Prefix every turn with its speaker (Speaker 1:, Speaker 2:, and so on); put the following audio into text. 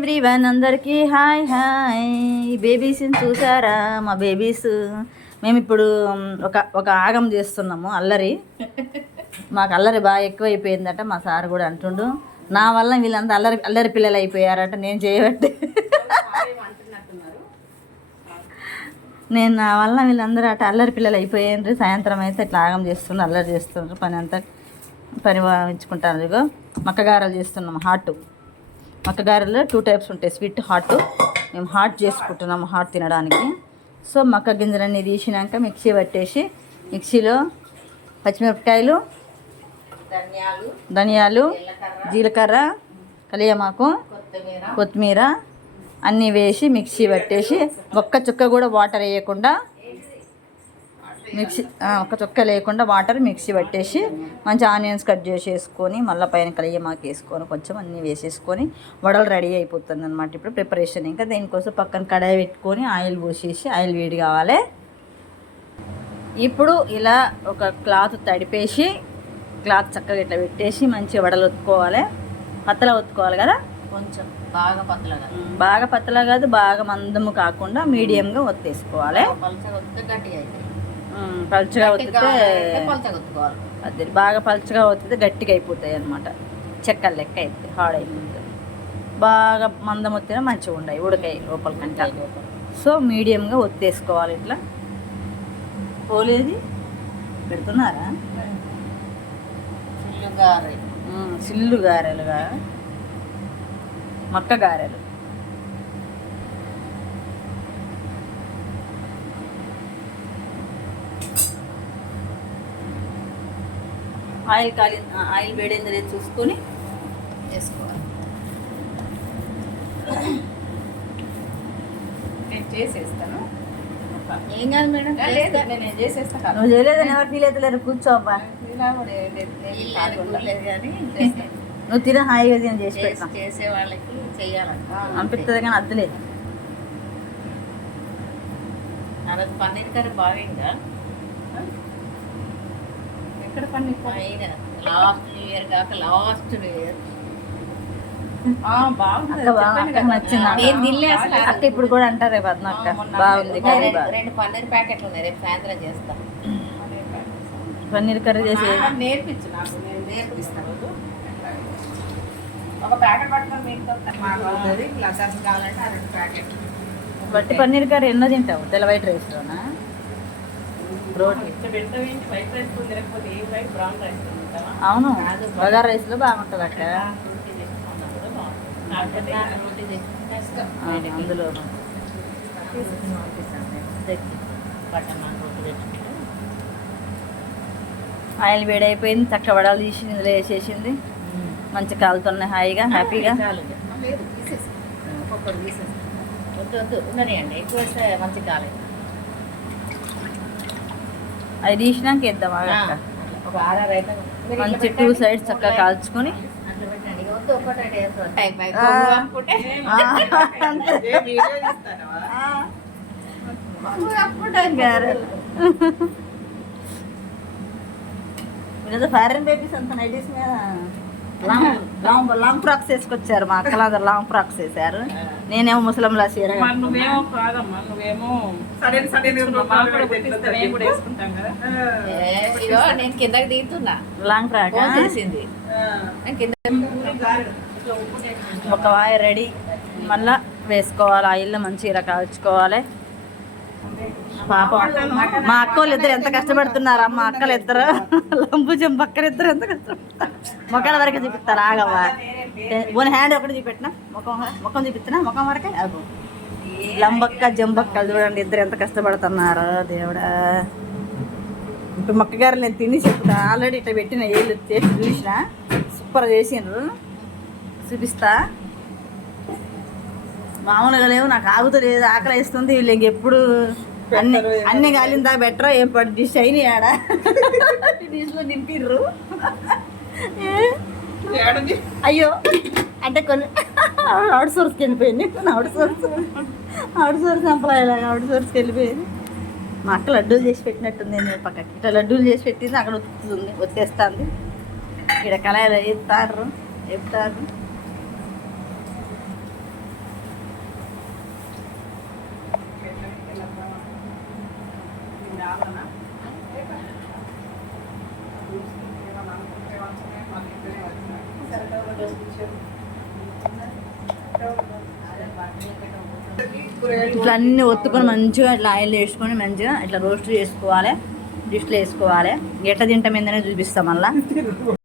Speaker 1: Everyone అందరికీ hi hi. బేబీస్ని చూసారా మా బేబీస్. మేము ఇప్పుడు ఒక ఒక ఆగం చేస్తున్నాము అల్లరి. మాకు అల్లరి బాగా ఎక్కువైపోయిందట మా సార్ కూడా అంటుండు. నా వల్ల వీళ్ళంతా అల్లరి అల్లరి పిల్లలు అయిపోయారట నేను చేయబట్టి. నేను నా వల్ల వీళ్ళందరూ అట అల్లరి పిల్లలు అయిపోయారు సాయంత్రం అయితే ఇట్లా ఆగం చేస్తుండ్రు అల్లరి చేస్తుండ్రు పని అంతా పని ఇచ్చుకుంటాను ఇగో మక్కగారలు చేస్తున్నాం హాట్. మక్కగారెలు టూ టైప్స్ ఉంటాయి స్వీట్ హాట్ మేము హాట్ చేసుకుంటున్నాము హాట్ తినడానికి. సో మక్క గింజలన్నీ తీసినాక మిక్సీ పట్టేసి మిక్సీలో పచ్చిమిరపకాయలు
Speaker 2: ధనియాలు
Speaker 1: జీలకర్ర కలియమాకు
Speaker 2: కొత్తిమీర.
Speaker 1: కొత్తిమీర అన్నీ వేసి మిక్సీ పట్టేసి ఒక్క చుక్క కూడా వాటర్ వేయకుండా మిక్సీ ఆ, ఒక్క చుక్క లేకుండా వాటర్ మిక్సీ పట్టేసి మంచి ఆనియన్స్ కట్ చేసి వేసుకొని మళ్ళీ పైన కలియమాకు వేసుకొని కొంచెం అన్నీ వేసేసుకొని వడలు రెడీ అయిపోతుంది అనమాట ఇప్పుడు ప్రిపరేషన్ ఇంకా దీనికోసం పక్కన కడాయి పెట్టుకొని ఆయిల్ పోసేసి ఆయిల్ వేడి కావాలి. ఇప్పుడు ఇలా ఒక క్లాత్ తడిపేసి క్లాత్ చక్కగా ఇట్లా పెట్టేసి మంచిగా వడలు ఒత్తుకోవాలి. పత్తలా ఒత్తుకోవాలి కదా?
Speaker 2: కొంచెం బాగా పతలగా
Speaker 1: బాగా పతలా కాదు బాగా మందము కాకుండా మీడియంగా ఒత్తేసుకోవాలి.
Speaker 2: గట్టిగా
Speaker 1: పలుచగా అది బాగా పలుచగా ఒత్తితే గట్టిగా అయిపోతాయి అనమాట చెక్కలు లెక్క అయితే హార్డ్ అయిపోతుంది బాగా మందం ఒత్తినా మంచిగా ఉండవు ఉడకాయి లోపలికంట సో మీడియంగా ఒత్తేసుకోవాలి ఇట్లా. పోలేది? పెడుతున్నారా?
Speaker 2: చిల్లుగారె
Speaker 1: ఉమ్, సిల్లు గారెలుగా. మక్క గారెలు. ఆయిల్ కాలి ఆయిల్ వేడైందో లేదో చూసుకొని
Speaker 2: వేసుకోవాలి. నేను చేసేస్తాను. ఏం కాదు మేడం చేస్తా.
Speaker 3: నేను చేసేస్తా
Speaker 1: నువ్వు చేయలేదని ఎవరు ఫీల్ అవుతలేరు
Speaker 3: లేదు.
Speaker 2: అనుకోలేదు కానీ.
Speaker 1: నువ్వు తిన హాయిగా తిని చేసి
Speaker 2: చేసి-
Speaker 1: పెడతాం.
Speaker 2: చేసే వాళ్ళకి చెయ్యాలంట.
Speaker 1: అనిపిస్తుంది కానీ అద్దలేదు
Speaker 2: నాకు పన్నీర్ కర్రీ బాగా
Speaker 3: ఎక్కడ పని
Speaker 2: లాస్ట్ న్యూ ఇయర్ కాక లాస్ట్ న్యూ
Speaker 1: అక్క ఇప్పుడు కూడా అంటారు రేపు అదన అక్క బాగుంది
Speaker 3: రెండు-
Speaker 2: పన్నీర్ ప్యాకెట్లు ఉన్నాయి. రేపు సాయంత్రం చేస్తా.
Speaker 1: పన్నీర్ కర్రీ చేసి
Speaker 3: నేర్పించు నాకు. నేను నేర్పిస్తాను రోజు. ఒక ప్యాకెట్ పట్టుకొని మీకు కావాలంటే ఆ రెండు ప్యాకెట్
Speaker 1: బట్టి పన్నీర్ కర్రీ ఎన్నో తింటావు? తెల్ల వైట్ రైస్లోనా? అవును. బగార్ రైస్లో బాగుంటుంది. అక్క అందులో ఆయిల్ వేడైపోయింది చక్క వడలు తీసి ఇందులో వేసేసింది. మంచి కాలుతున్నాయి హాయిగా హ్యాపీగా.
Speaker 2: వద్దు వద్దు ఉండనియండి. ఎక్కువ మంచి కాలేదు
Speaker 1: అది తీసినాక వేద్దాం మంచి టూ. సైడ్స్ చక్కగా కాల్చుకొని. వీళ్ళతో ఫారెన్ బేబీస్ అంత నైటీస్ మీద లాంగ్ లాంగ్ లాంగ్ ఫ్రాక్స్ వేసుకొచ్చారు మా అక్కలందరూ లాంగ్ ఫ్రాక్స్ వేసారు నేనేమో ముసలంలా చీర
Speaker 3: మరి నువ్వేమో కాదమ్మా నువ్వేమో సడన్ సడన్
Speaker 2: ఇగో నేను కిందకి దిగుతున్నా.
Speaker 1: Long frock?
Speaker 2: చేసింది. కింద
Speaker 1: ఒక వాయి రెడీ. మళ్ళా వేసుకోవాలి ఆయిల్లో మంచిగా కాల్చుకోవాలి. పాపం. మా అక్క ఇద్దరు ఎంత కష్టపడుతున్నారు మా అక్కలు ఇద్దరు లంబు జంపక్కలు ఇద్దరు ఎంత కష్టపడతారు మొక్కల వరకు చూపిస్తారు? ఆగవ్వా. ఓన్ హ్యాండ్ ఒకటి చూపెట్టినా? ముఖం ముఖం చూపిస్తున్నా? ముఖం వరకే? అగో లంబక్క జంబక్కలు చూడండి ఇద్దరు ఎంత కష్టపడుతున్నారు. దేవుడా. ఇప్పుడు మొక్కగారు నేను తిని చెప్తా. ఆల్రెడీ ఇట్లా పెట్టిన ఏళ్ళు చేసి చూసిన. సూపర్ చేసిండ్రు. చూపిస్తా. మామూలుగా లేవు నాకు ఆగుతలేదు ఆకలి వేస్తుంది వీళ్ళు ఇంకెప్పుడు అన్ని అన్ని కాలిందా బెటర్ ఏం పడి డిష్ అయినాయి ఆడ. డిష్లో నింపిర్రు. అయ్యో అంటే కొన్ని అవుట్ సోర్స్కి వెళ్ళిపోయింది. కొన్ని outsource outsource employ అవుట్ సోర్స్కి వెళ్ళిపోయింది. మా అక్క లడ్డూలు చేసి పెట్టినట్టుంది నేను పక్కకి. ఇట్లా లడ్డూలు చేసి పెట్టింది అక్కడ వస్తుంది వచ్చేస్తుంది. ఇక్కడ కళాయిలు వేస్తారు చెప్తారు ఇట్లా అన్ని ఒత్తుకొని మంచిగా ఇట్లా ఆయిల్ వేసుకొని మంచిగా ఇట్లా రోస్ట్ చేసుకోవాలి డిష్లో వేసుకోవాలి. ఎట్లా తింటాం ఏందనే చూపిస్తాం మళ్ళీ.